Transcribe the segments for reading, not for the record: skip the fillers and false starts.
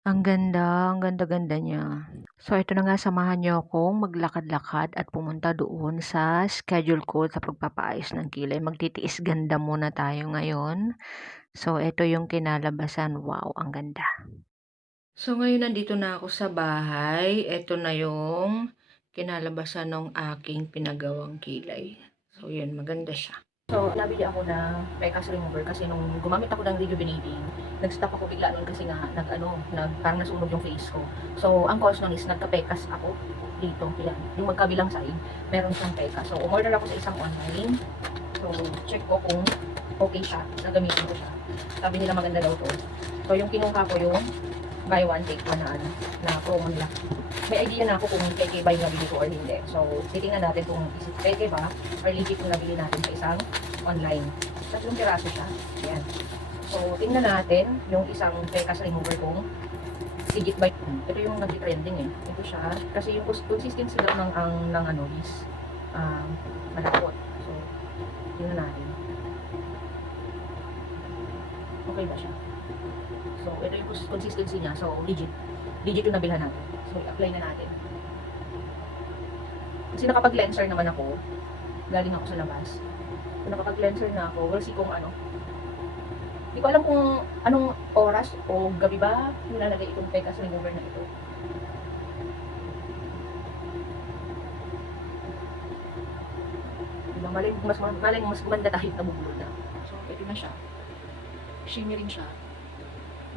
Ang ganda-ganda niya. So, ito na nga, samahan niyo akong maglakad-lakad at pumunta doon sa schedule ko sa pagpapaayos ng kilay. Magtitiis ganda muna tayo ngayon. So, ito yung kinalabasan. Wow, ang ganda. So, ngayon nandito na ako sa bahay. Ito na yung kinalabasan ng aking pinagawang kilay. So, yun, maganda siya. So, nabili ako ng Pecas remover kasi nung gumamit ako ng rejuvenating, nag-stop ako bigla nun kasi nga parang nasunog yung face ko. So, ang cause nun is nagka-Pecas ako dito. Yan, yung magkabilang side, meron siyang Pecas. So, umorder ako sa isang online. So, check ko kung okay siya, nagamitin ko siya. Sabi nila maganda daw to. So, yung kinuha ko yung buy one take one na promo nila. May idea na ako kung KK ba yung nabili ko or hindi. So, titingnan natin kung is it KK ba or legit yung nabili natin sa isang online. Tatlong piraso siya. Ayan. So, tingnan natin yung isang Pecas remover kung legit ba. Ito yung nag-trending eh. Ito siya. Kasi yung consistency daw ng ano is malapot. So, tingnan natin. Okay ba siya? So, ito yung consistency niya. So, legit. Legit yung nabilhan natin. So, i-apply na natin. Kasi nakapag-cleanser naman ako. Galing ako sa labas. So, nakapag-cleanser na ako. We'll see kung ano. Hindi ko alam kung anong oras o gabi ba nilalagay itong Pecas remover na ito. Diba? Malay mas gumanda dahil nabubulol na. So, ito na siya. Shimmering siya.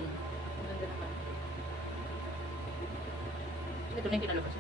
Yan. Maganda naman. Ito na yung kinalabas.